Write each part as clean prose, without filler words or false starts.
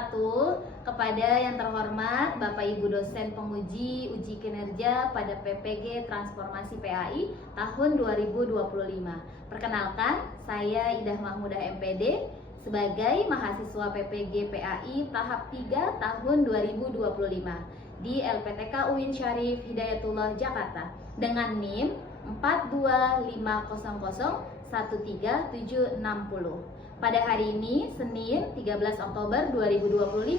wabarakatuh. Kepada yang terhormat Bapak Ibu dosen penguji uji kinerja pada PPG Transformasi PAI tahun 2025. Perkenalkan, saya Idah Mahmudah MPD sebagai mahasiswa PPG PAI tahap 3 tahun 2025 di LPTK UIN Syarif Hidayatullah Jakarta dengan NIM 42500137060. Pada hari ini, Senin 13 Oktober 2025,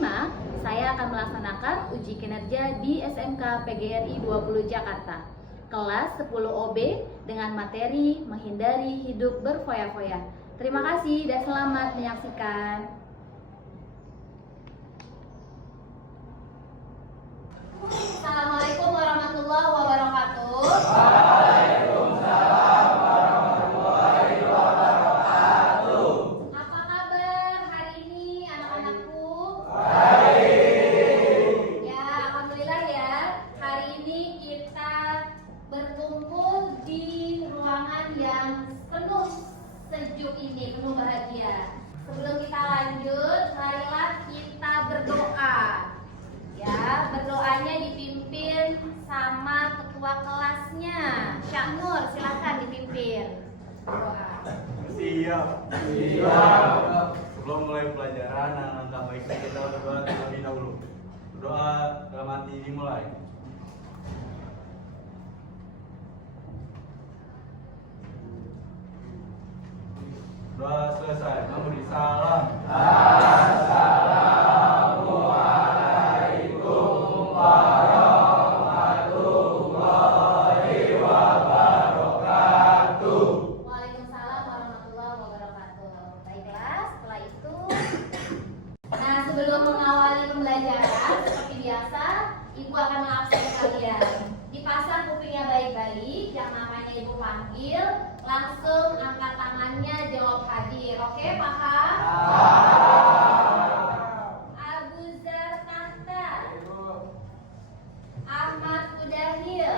saya akan melaksanakan uji kinerja di SMK PGRI 20 Jakarta, kelas 10 OB dengan materi menghindari hidup berfoya-foya. Terima kasih dan selamat menyaksikan. Assalamualaikum warahmatullahi wabarakatuh. Waalaikumsalam warahmatullahi wabarakatuh. Apa kabar hari ini anak-anakku? Baik. Ya, alhamdulillah ya. Hari ini kita berkumpul di ruangan yang penuh sejuk ini, penuh bahagia. Sebelum kita lanjut, marilah kita berdoa. Ya, berdoanya dipimpin sama ketua kelasnya, Syah Nur. Silahkan dipimpin doa. Siap. Siap. Sebelum mulai pelajaran, alangkah baiknya kita berdoa terlebih dahulu. Berdoa dalam hati dimulai. Doa selesai. Memberi salam. Assalamualaikum warahmatullahi wabarakatuh. Waalaikumsalam warahmatullahi wabarakatuh. Baiklah, setelah itu, nah sebelum mengawali pembelajaran seperti biasa, Ibu akan mengabsen kalian. Dipasang kupingnya baik-baik, yang namanya Ibu panggil, langsung angkat tangannya jawab hadir. Oke, paham? Abu Zar Tahta, Ahmad Udahil,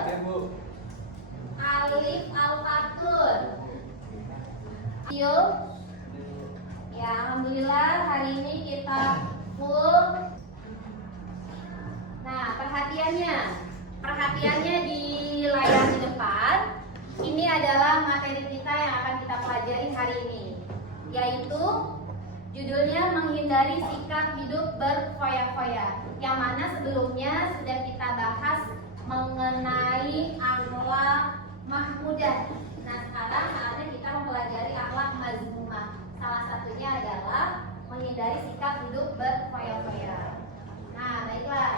Alif Al-Fatur. Yuk. Ya, alhamdulillah hari ini kita full. Nah, perhatiannya di layar di depan. Ini adalah materi kita yang akan kita pelajari hari ini, yaitu judulnya menghindari sikap hidup berfoya-foya. Yang mana sebelumnya sudah kita bahas mengenai akhlak mahmudah. Nah, sekarang saatnya kita mempelajari akhlak mazmumah. Salah satunya adalah menghindari sikap hidup berfoya-foya. Nah, baiklah.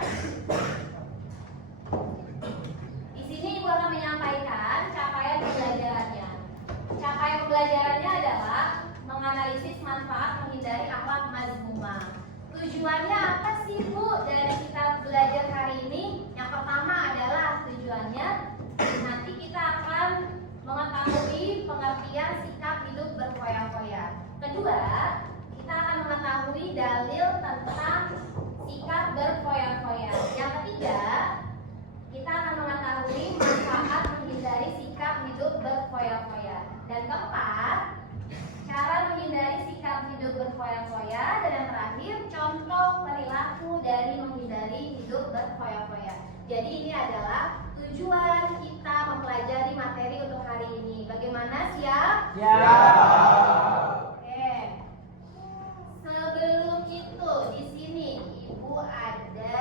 Di sini Ibu akan menyampaikan capaian pembelajarannya. Capaian pembelajarannya adalah menganalisis manfaat menghindari akhlak mazmumah. Tujuannya apa sih Bu dari kita belajar hari ini? Yang pertama adalah tujuannya nanti kita akan mengetahui pengertian sikap hidup berfoya-foya. Kedua, kita akan mengetahui dalil tentang sikap berfoya-foya. Yang ketiga, kita akan mengetahui manfaat menghindari sikap hidup berfoya-foya. Dan keempat, cara menghindari sikap hidup berfoya-foya. Dan yang terakhir, contoh perilaku dari menghindari hidup berfoya-foya. Jadi ini adalah tujuan kita mempelajari materi untuk hari ini. Bagaimana, siap? Siap. Oke. Sebelum itu di sini Ibu ada.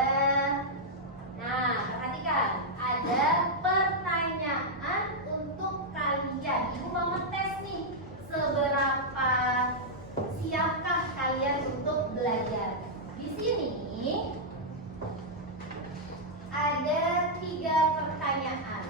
Nah, perhatikan, ada pertanyaan untuk kalian. Ibu mau ngetes nih, seberapa siapkah kalian untuk belajar. Di sini ada 3 pertanyaan.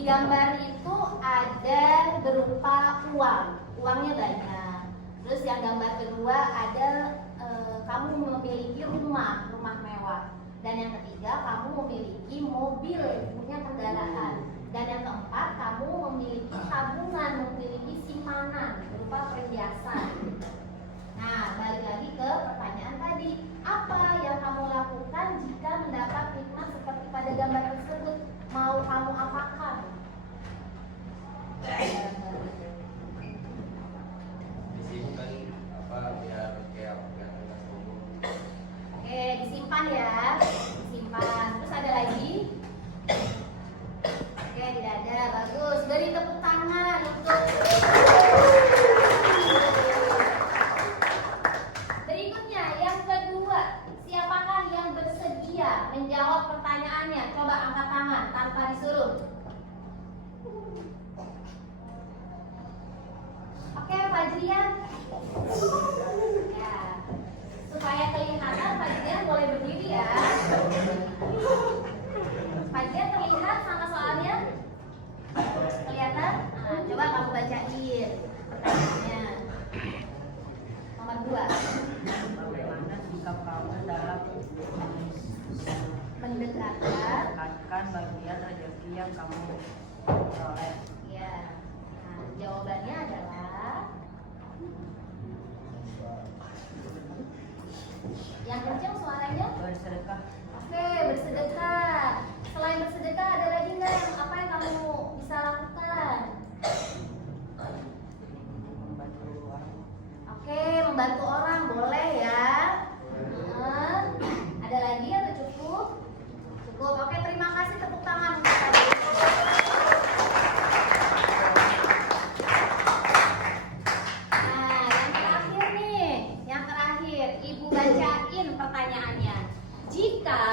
Di gambar itu ada berupa uang, uangnya banyak. Terus yang gambar kedua ada kamu memiliki rumah mewah. Dan yang ketiga kamu memiliki mobil, punya kendaraan. Dan yang keempat kamu memiliki tabungan, memiliki simpanan berupa perhiasan. Nah, balik lagi ke pertanyaan tadi, apa yang kamu lakukan jika mendapat nikmat seperti pada gambar tersebut? Mau kamu apakan? Disimpan apa biar kayak Oke, disimpan ya, disimpan. Terus ada lagi? Oke, tidak ada. Bagus. Beri tepuk tangan untuk. Berikutnya, yang kedua, siapakah yang bersedia menjawab pertanyaannya? Coba angkat tangan tanpa disuruh. Oke, Fajrian. Ya. Supaya kelihatan, Fajrian boleh berdiri ya. Fajrian terlihat sama soalnya? Kelihatan? Nah, coba kamu bacain pertanyaannya. Nomor 2. Bagaimana sikap kamu dalam Mendekatkan bagian rezeki yang kamu peroleh? ya. Nah, jawabannya adalah yang kencang suaranya. Bersedekah. Oke, bersedekah. Selain bersedekah ada lagi nggak apa yang kamu bisa lakukan? Membantu orang. Oke, membantu orang boleh ya. Ada lagi atau cukup? Cukup. Oke, terima kasih, tepuk tangan untuk tadi. Nah, yang terakhir nih, yang terakhir, Ibu bacain pertanyaannya. Jika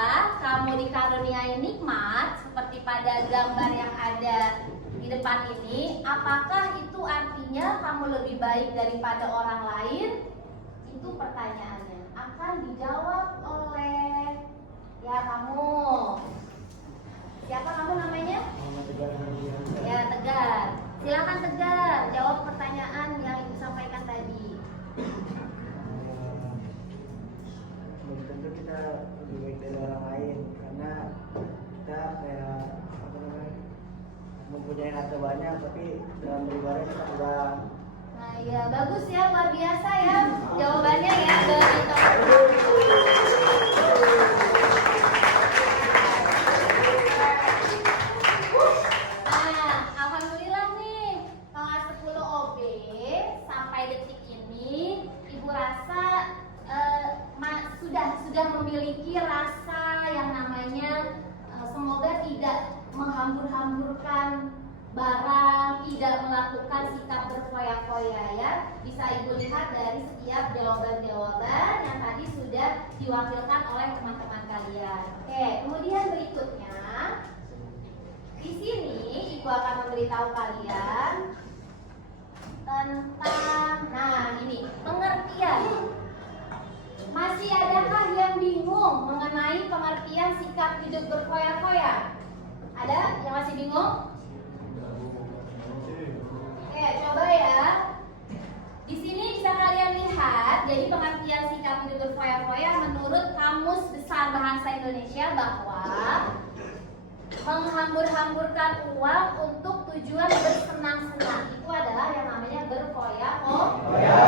kamu dikaruniai nikmat seperti pada gambar yang ada di depan ini, apakah itu artinya kamu lebih baik daripada orang lain? Itu pertanyaannya. Akan dijawab oleh kamu. Siapa kamu namanya? Ya, Tegar. Silakan Tegar, jawab pertanyaan yang Ibu sampaikan tadi. Belum tentu kita lebih baik dari orang lain karena kita kayak apa namanya mempunyai harta banyak tapi dalam beribadah kita kurang. Nah, ya bagus ya, luar biasa ya jawabannya ya. Nah, alhamdulillah nih kelas 10 OB sampai detik ini Ibu rasa sudah memiliki rasa yang namanya semoga tidak menghambur-hamburkan barang, tidak melakukan sikap berfoya-foya ya. Bisa Ibu lihat dari setiap jawaban-jawaban yang tadi sudah diwakilkan oleh teman-teman kalian. Oke, kemudian berikutnya di sini Ibu akan memberitahu kalian tentang ini pengertian. Masih adakah yang bingung mengenai pengertian sikap hidup berfoya-foya? Ada yang masih bingung? Oke, coba ya. Di sini bisa kalian lihat, jadi pengertian sikap hidup berfoya-foya menurut Kamus Besar Bahasa Indonesia bahwa menghambur-hamburkan uang untuk tujuan bersenang-senang itu adalah yang namanya berfoya-foya.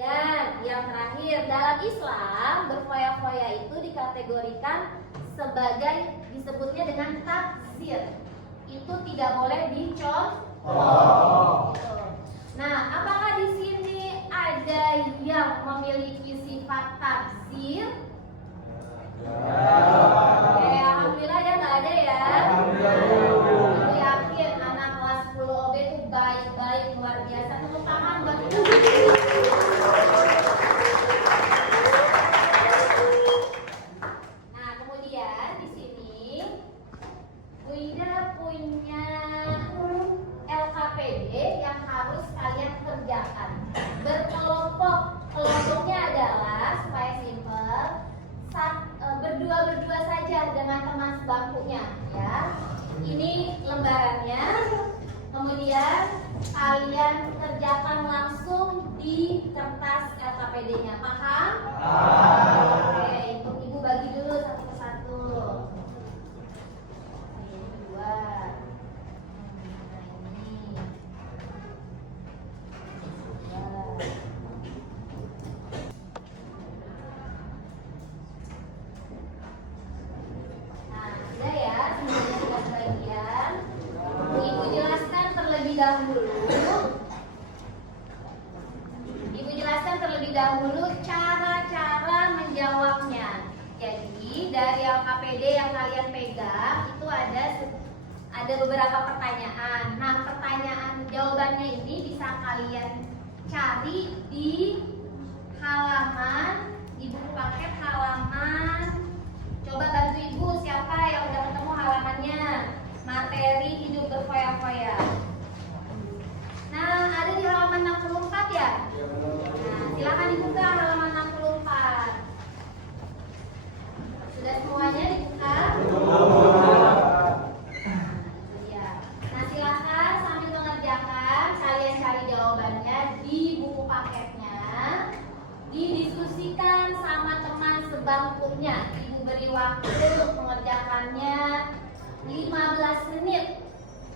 Dan yang terakhir, dalam Islam berfoya-foya itu dikategorikan sebagai disebutnya dengan takzir. Itu tidak boleh dicontoh. Nah, apakah di sini ada yang memiliki sifat takzir? Alhamdulillah ya, nggak ada ya. Aku yakin anak kelas 10 OB itu baik-baik luar biasa. Tepuk tangan buat itu. Nah, kemudian di sini Wida punya LKPD yang harus kalian kerjakan. Berkelompok. Kelompoknya adalah supaya simpel, berdua-berdua saja dengan teman sebangkunya ya. Ini kertas LKPD-nya. Paham? Oke, untuk ibu bagi dulu satu persatu. Ini dua. Nah, ini. Dua. Nah, sudah ya, semuanya sudah kebagian. Ibu jelaskan terlebih dahulu. Ibu jelaskan terlebih dahulu cara-cara menjawabnya. Jadi dari LKPD yang kalian pegang itu ada beberapa pertanyaan. Nah, pertanyaan jawabannya ini bisa kalian cari di halaman, di buku paket halaman. Coba bantu ibu siapa yang udah ketemu halamannya. Materi hidup berfoya-foya. Nah, ada di halaman 64 ya? Nah, silakan dibuka halaman 64. Sudah semuanya dibuka? Iya. Nah, silakan sambil mengerjakan kalian cari jawabannya di buku paketnya. Didiskusikan sama teman sebangkunya. Ibu beri waktu untuk mengerjakannya 15 menit.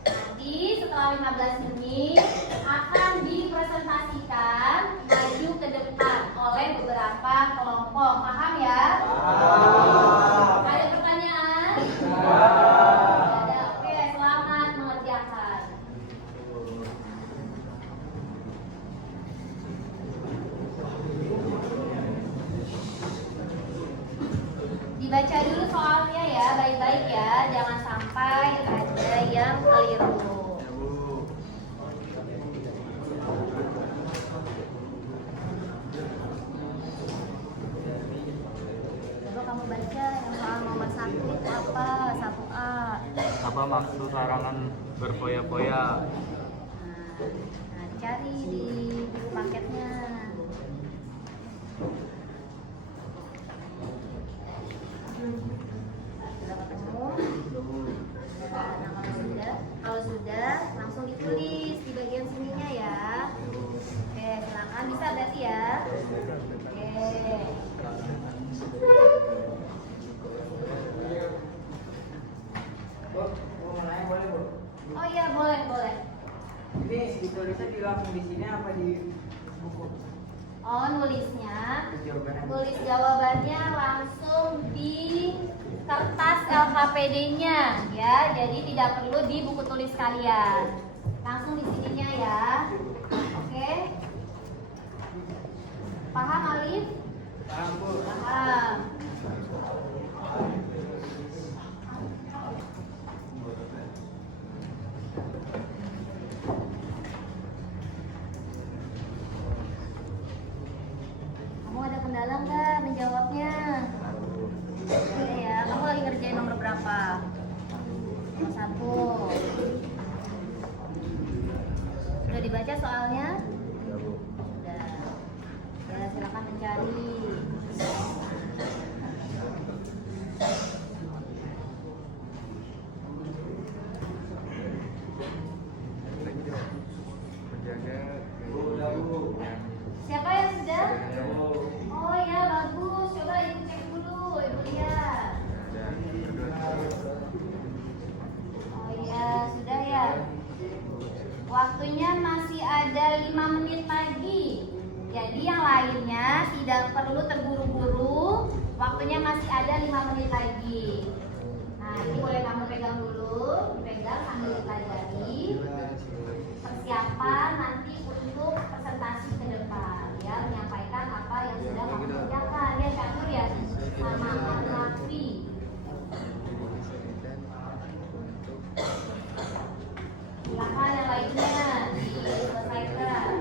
Nanti setelah 15 menit akan dipresentasikan maju ke depan oleh beberapa kelompok. Paham ya? Ada pertanyaan? Ada. Oke, selamat mengerjakan. Dibaca dulu soalnya ya, baik-baik ya. Jangan sampai ada yang keliru. Coba kamu baca yang soal nomor 1 itu apa? 1A. Apa maksud larangan berfoya-foya? Nah, cari di buku paketnya. Sudah ketemu? Nah, kalau sudah langsung ditulis di bagian sininya ya. Oke, silakan bisa berarti ya. Oke. Bu, mau nanya boleh bu? Oh iya, boleh, boleh. Ini ditulisnya di langsung di sini apa di buku? Oh, nulisnya, Jawabannya. tulis jawabannya langsung di kertas LKPD-nya ya. Jadi tidak perlu di buku tulis kalian. Langsung di sininya ya. Oke. Paham Alif? Paham bu. Paham. Kamu ada kendala nggak menjawabnya? Ada ya. Kamu lagi ngerjain nomor berapa? Nomor 1. Sudah dibaca soalnya? Sudah. Ya, silakan mencari. Siapa yang sudah? Oh ya, bagus. Coba ibu cek dulu, ibu lihat. Oh iya, sudah ya. Waktunya masih ada 5 menit lagi. Jadi yang lainnya tidak perlu terburu-buru. Waktunya masih ada 5 menit lagi. Nah, ini boleh kamu pegang dulu. Pegang sambil pelajari. Persiapan nanti untuk presentasi ke depan. Ya, menyampaikan apa yang sudah kamu kerjakan. Ya, Syakir ya. Sama Nafi. Silakan yang lainnya diselesaikan.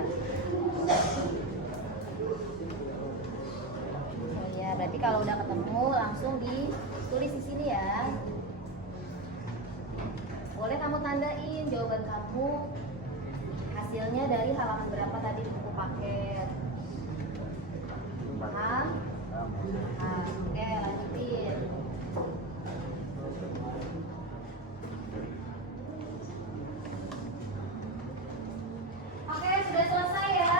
Oh ya, berarti kalau udah ketemu langsung ditulis di sini ya. Boleh kamu tandain jawaban kamu hasilnya dari halaman berapa tadi di buku paket. Paham? Paham. Oke, lanjutin. Oke, sudah selesai ya?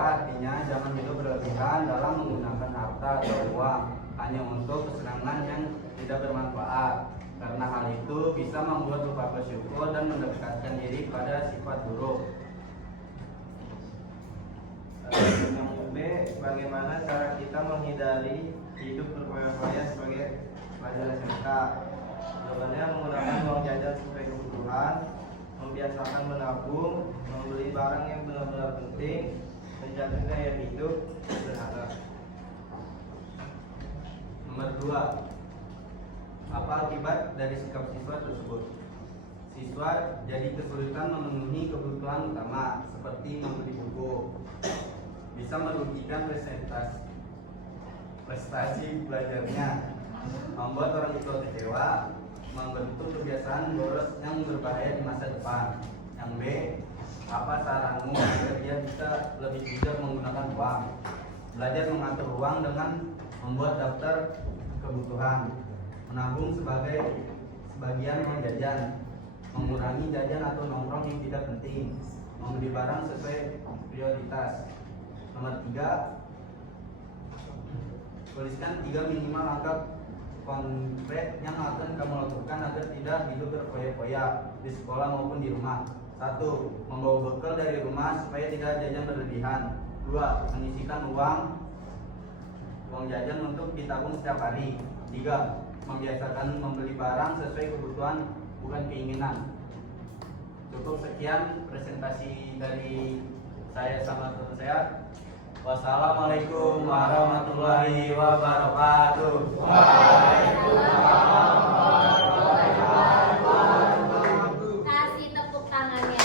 artinya jangan hidup berlebihan dalam menggunakan harta atau uang hanya untuk kesenangan yang tidak bermanfaat, karena hal itu bisa membuat lupa bersyukur dan mendekatkan diri pada sifat buruk. Yang B, bagaimana cara kita menghindari hidup berfoya-foya sebagai pelajar SMK? Jawabannya menggunakan uang jajan sesuai kebutuhan, membiasakan menabung, membeli barang yang benar-benar penting, menjaga gaya hidup sederhana. Nomor 2. Apa akibat dari sikap siswa tersebut? Siswa jadi kesulitan memenuhi kebutuhan utama seperti membeli buku, bisa merugikan prestasi belajarnya, membuat orang tua kecewa, membentuk kebiasaan boros yang berbahaya di masa depan. Yang B, apa saranmu agar dia bisa lebih bijak menggunakan uang? Belajar mengatur uang dengan membuat daftar kebutuhan, menabung sebagian uang jajan, mengurangi jajan atau nongkrong yang tidak penting, membeli barang sesuai prioritas. Nomor 3, tuliskan 3 minimal langkah konkret yang akan kamu lakukan agar tidak hidup berfoya-foya di sekolah maupun di rumah. 1. Membawa bekal dari rumah supaya tidak jajan berlebihan. 2. Menyisihkan uang jajan untuk ditabung setiap hari. 3. Membiasakan membeli barang sesuai kebutuhan bukan keinginan. Cukup sekian presentasi dari saya sama teman saya. Wassalamualaikum warahmatullahi wabarakatuh. Kasih tepuk tangannya.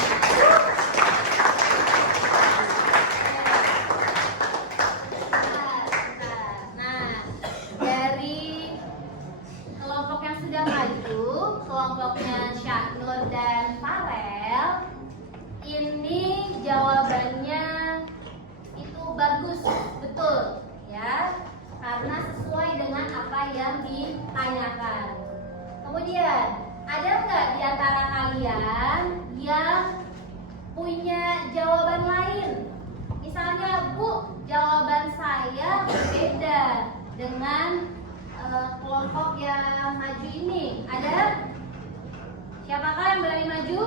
Nah, dari kelompok yang sudah maju, kelompoknya Syaknur dan Farel, ini jawabannya itu bagus, betul ya, karena sesuai dengan apa yang ditanyakan. Kemudian ada nggak di antara kalian yang punya jawaban lain? Misalnya, Bu, jawaban saya berbeda dengan kelompok yang maju ini. Ada? Siapakah yang berani maju?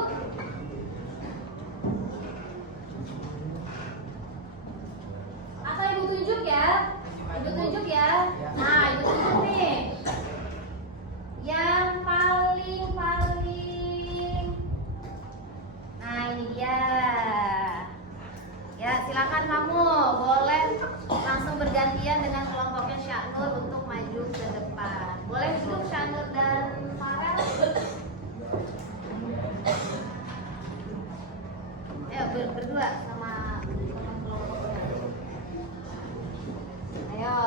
Atau ibu tunjuk ya? Ibu tunjuk ya? Nah, ibu tunjuk nih. Yang paling nah, ini dia. Ya, silakan kamu boleh langsung bergantian dengan kelompoknya Syaknur untuk maju ke depan. Boleh duduk Syaknur dan Farel. Berdua sama kelompoknya. Ayo.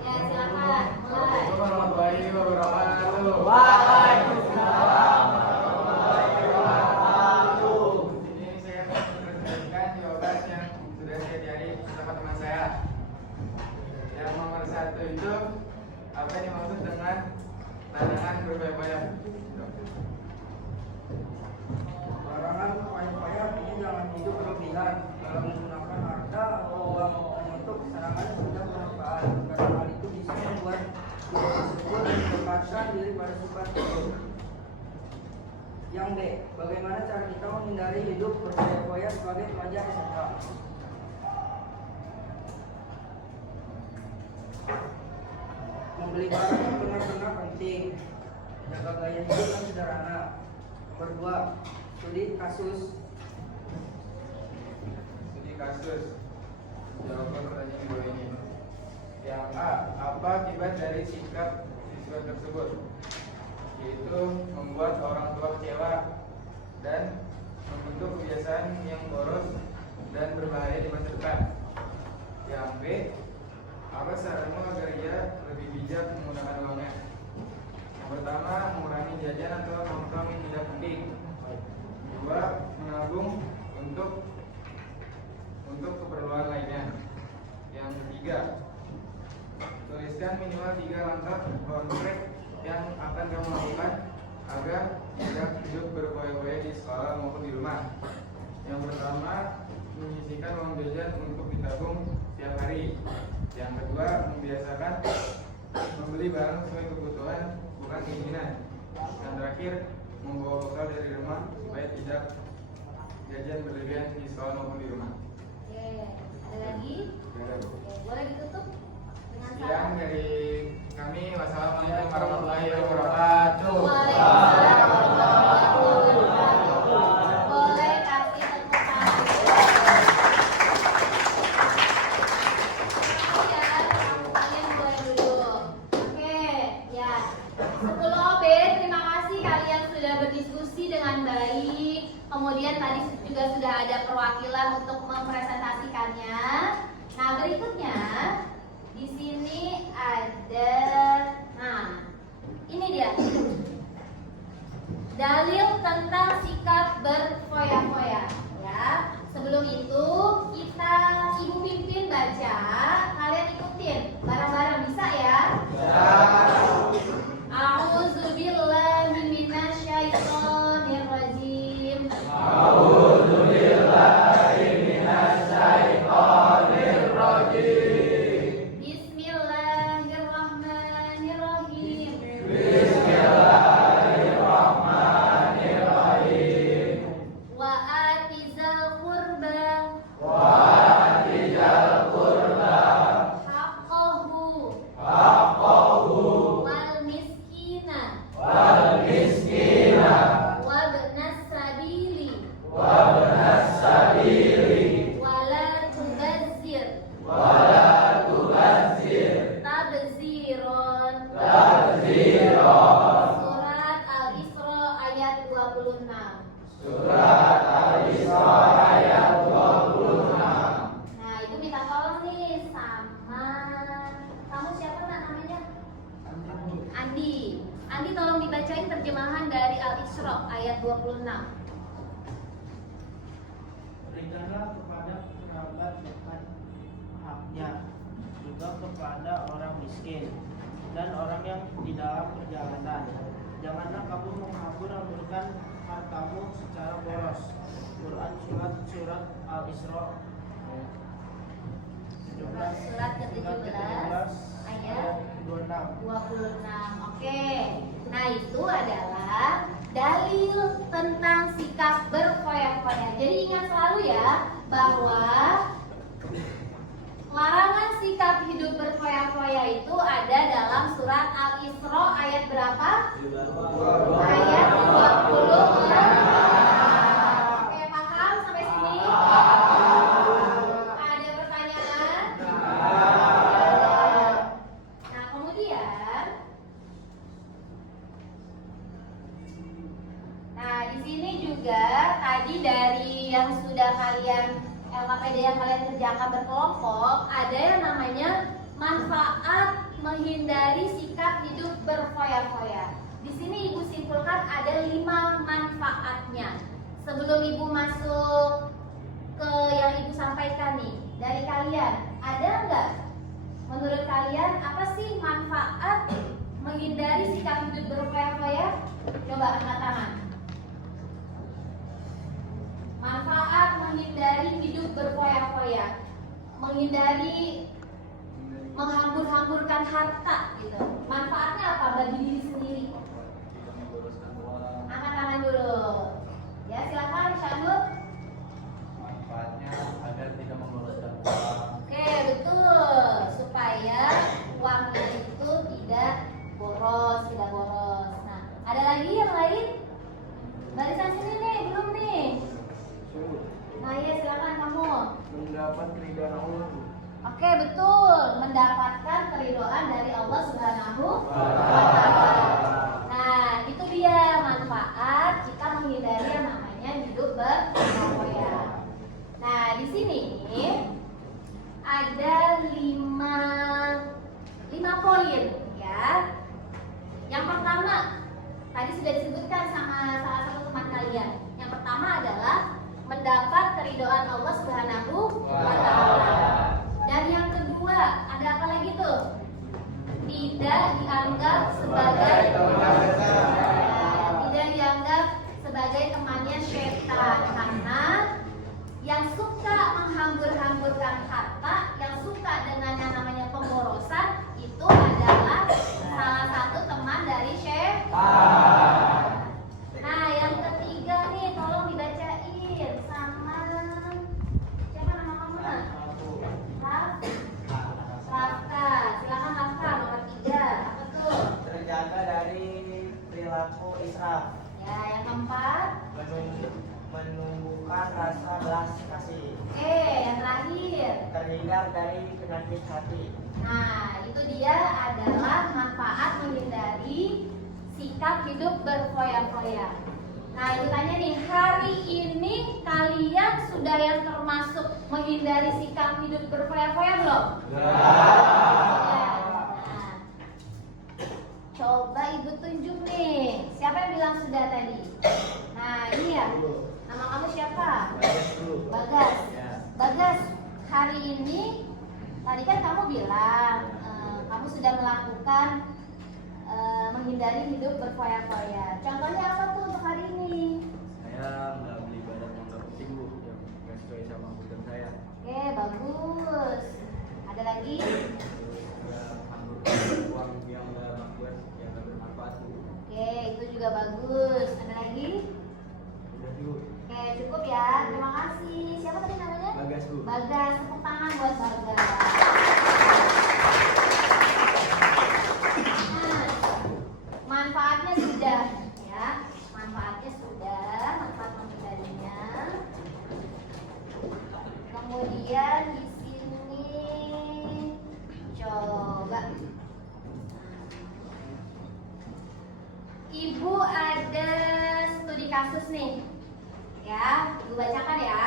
Ya, silakan. Mulai. Warahmatullahi wabarakatuh. Waalaikumsalam. Ini saya akan mempresentasikan jawaban yang sudah saya cari bersama teman saya. Yang nomor 1 itu apa yang dimaksud dengan larangan berfoya-foya? Larangan foya-foya ini jangan hidup berlebihan dalam menggunakan harta atau uang hanya untuk kesenangan yang tidak bermanfaat, karena hal itu bisa membuat kita tersebut mendekatkan diri pada sifat buruk. Yang B, bagaimana cara kita menghindari hidup berfoya-foya sebagai pelajar SMK? Membeli barang yang benar-benar penting, jaga gaya hidup yang sederhana. Nomor 2, studi kasus. Studi kasus. Jawaban pertanyaan di bawah ini. Yang A, apa akibat dari sikap siswa tersebut? Yaitu membuat orang tua kecewa dan membentuk kebiasaan yang boros dan berbahaya di masa depan. Yang B, apa saranmu agar ia lebih bijak menggunakan uangnya? Yang pertama, mengurangi jajan atau nongkrong yang tidak penting. 2, menabung untuk keperluan lainnya. Yang ketiga, tuliskan minimal 3 langkah konkret yang akan kamu lakukan agar sikap hidup berfoya-foya di sekolah maupun di rumah. Yang pertama, menyisihkan uang jajan untuk ditabung setiap hari. Yang kedua, membiasakan membeli barang sesuai kebutuhan, bukan keinginan. Yang terakhir, membawa bekal dari rumah supaya tidak jajan berlebihan di sekolah maupun di rumah. Oke, ada lagi? Oke, boleh ditutup dengan Sekian salam. dari kami. Wassalamualaikum warahmatullahi wabarakatuh. Waalaikumsalam warahmatullahi wabarakatuh. Boleh kasih tepuk tangan. Ya, kalian boleh duduk. Oke, ya. Sebelum OB, terima kasih kalian sudah berdiskusi dengan baik. Kemudian tadi juga sudah ada perwakilan untuk mempresentasikannya. Nah, berikutnya di sini ada, nah, ini dia. Dalil tentang sikap berfoya-foya. Ya, sebelum itu kita Ibu pimpin baca, kalian ikutin bareng-bareng, bisa ya? A'udzubillahi minasyaitonirrajim. Bismillahirrahmanirrahim. Wa atizal qurba haqqahu wal miskina wabnas sabili wala tubazzir tabziron. Surat Al-Isra ayat 26. Nah, itu minta tolong nih sama kamu, siapa nak namanya? Andi. Andi tolong dibacain terjemahan dari Al-Isra ayat 26. Berikanlah kepada kerabat dekat haknya, juga kepada orang miskin dan orang yang di dalam perjalanan. Janganlah kamu menghambur-hamburkan hartamu secara boros. Quran surat Al-Isra Surat ke-17 ayat 26. Oke. Nah, itu adalah dalil tentang sikap berfoya-foya. Jadi ingat selalu ya bahwa larangan sikap hidup berfoya-foya itu ada dalam surat Al-Isra ayat berapa? Ayat 26. Oke, paham sampai sini? Ada pertanyaan? Nah, kemudian di sini juga tadi dari yang sudah kalian LKPD yang kalian kerjakan berkelompok, ada yang namanya manfaat menghindari sikap hidup berfoya-foya. Di sini Ibu simpulkan ada 5 manfaatnya. Sebelum Ibu masuk ke yang Ibu sampaikan nih, dari kalian ada nggak? Menurut kalian apa sih manfaat menghindari sikap hidup berfoya-foya? Coba angkat tangan. Manfaat menghindari hidup berfoya-foya, menghindari menghambur-hamburkan harta gitu. Manfaatnya apa bagi diri sendiri? Angkat tangan dulu. Ya, silakan Syanur. Manfaatnya agar tidak memboroskan uang. Oke, betul. Supaya uangnya itu tidak boros. Nah, ada lagi yang lain? Barisan sini nih, belum nih. Nah, ya silakan kamu. mendapat keridhaan Allah. Oke, betul. Mendapatkan keridhaan dari Allah Subhanahu wa Ta'ala. Nah, itu dia manfaat kita menghindari yang namanya hidup berfoya. Nah, di sini ada 5 poin ya. Yang pertama tadi sudah disebutkan sama salah satu teman kalian. Yang pertama adalah mendapat keridhaan Allah Subhanahu wa Ta'ala. Dan yang kedua, ada apa lagi tuh? Tidak dianggap sebagai tidak dianggap rasa belas kasih. Oke, yang terakhir. Terhindar dari penyakit hati. Nah, itu dia adalah manfaat menghindari sikap hidup berfoya-foya. Nah, ini tanya nih, hari ini kalian sudah yang termasuk menghindari sikap hidup berfoya-foya belum? Ya. Nah, coba ibu tunjuk nih, siapa yang bilang sudah tadi? Nah, ini ya. Nama kamu siapa? Bagas. Bagas, hari ini tadi kan kamu bilang kamu sudah melakukan menghindari hidup berfoya-foya. Contohnya apa tuh untuk hari ini? Saya nggak beli barang yang terpenting Bu, yang nggak sesuai sama kebutuhan saya. Oke, bagus. Ada lagi? Terus nggak menghabiskan uang yang nggak bermanfaat Bu. Oke, itu juga bagus. Ada lagi? Udah Bu. Oke, cukup ya. Terima kasih. Siapa tadi namanya? Bagas Bu. Bagas. Tepuk tangan buat Bagas. Nah, manfaatnya sudah ya. Manfaatnya sudah, manfaat menghindarinya. Kemudian di sini coba Ibu ada studi kasus nih. Ya, Ibu bacakan ya.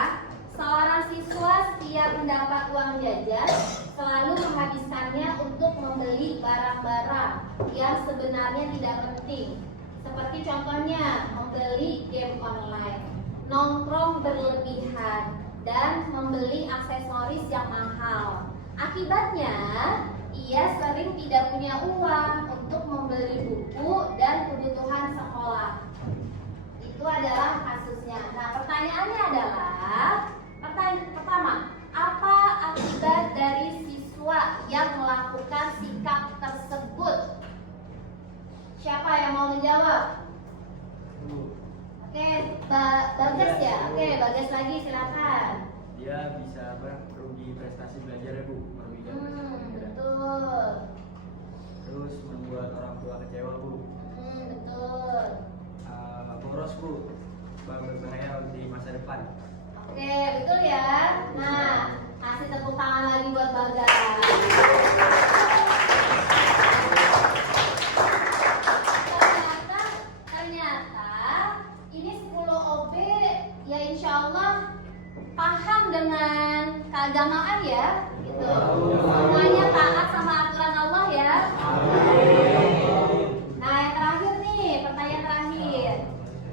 Seorang siswa setiap mendapat uang jajan selalu menghabiskannya untuk membeli barang-barang yang sebenarnya tidak penting. Seperti contohnya membeli game online, nongkrong berlebihan, dan membeli aksesoris yang mahal. Akibatnya, ia sering tidak punya uang untuk membeli buku dan kebutuhan sekolah. Itu adalah kasusnya. Nah, pertanyaannya adalah, pertama, apa akibat dari siswa yang melakukan sikap tersebut? Siapa yang mau menjawab? Oke, Bagas ya. Oke, Bagas lagi silakan. Dia bisa merugi prestasi belajar ya Bu, merugikan prestasi belajar. Betul. Terus membuat orang tua kecewa Bu. Betul. Boros Bu, berbahaya di masa depan. Oke, betul ya. Nah, kasih tepuk tangan lagi buat Bagas. Ternyata ini 10 OB ya insya Allah paham dengan keagamaan ya. Gitu. Semuanya taat sama aturan Allah ya. Nah, yang terakhir nih, pertanyaan terakhir.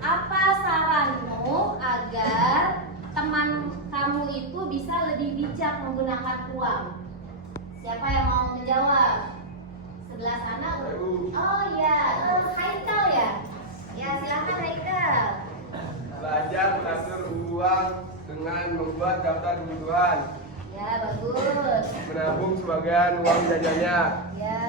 Apa saranmu agar teman kamu itu bisa lebih bijak menggunakan uang? Siapa yang mau menjawab? Sebelah sana. Oh iya, Haikal ya. Ya, silakan Haikal. Belajar mengatur uang dengan membuat daftar kebutuhan, Ya, bagus. menabung sebagian uang jajannya, Ya.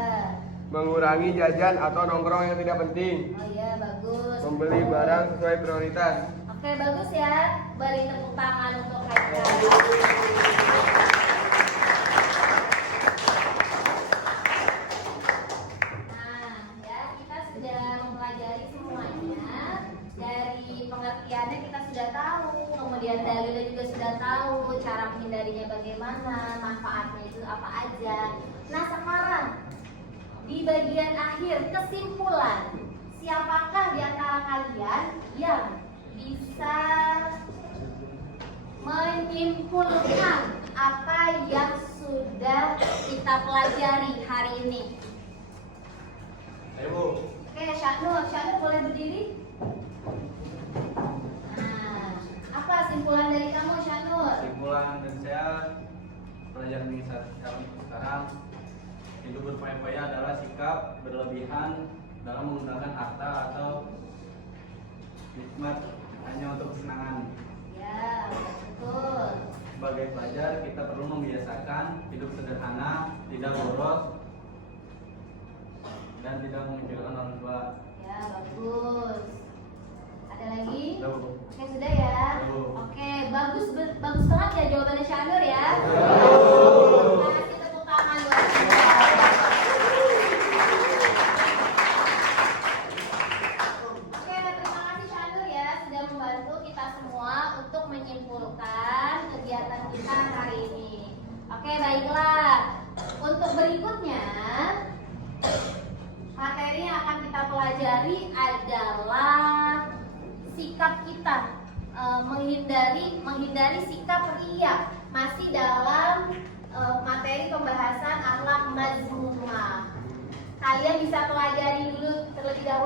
mengurangi jajan atau nongkrong yang tidak penting, Oh iya, bagus. membeli barang sesuai prioritas. Oke, bagus ya. Beri tepuk tangan untuk Haikal. Nah, ya kita sudah mempelajari semuanya. Dari pengertiannya kita sudah tahu, kemudian dalilnya juga sudah tahu, cara menghindarinya bagaimana, manfaatnya itu apa aja. Nah, sekarang di bagian akhir kesimpulan, siapakah di antara kalian yang bisa menyimpulkan apa yang sudah kita pelajari hari ini? Ayo Bu. Oke, Syaknur boleh berdiri? Nah, apa simpulan dari kamu, Syaknur? Kesimpulan dan saya pelajaran ini sekarang, hidup berfoya-foya adalah sikap berlebihan dalam menggunakan harta atau nikmat hanya untuk kesenangan. Ya, betul. Sebagai pelajar kita perlu membiasakan hidup sederhana, tidak boros, dan tidak mengecewakan orang tua. Ya, bagus. Ada lagi? Sudah, Bu. Oke, sudah ya. Sudah. Oke, bagus banget ya jawabannya Syaknur ya. Kasih tepuk tangan buat dia. Oke, terima kasih Syaknur ya sudah membantu kita semua untuk menyimpulkan kita hari ini. Oke, baiklah. Untuk berikutnya, materi yang akan kita pelajari adalah sikap kita, menghindari sikap riya. Masih dalam materi pembahasan akhlak mazmumah. Kalian bisa pelajari dulu terlebih dahulu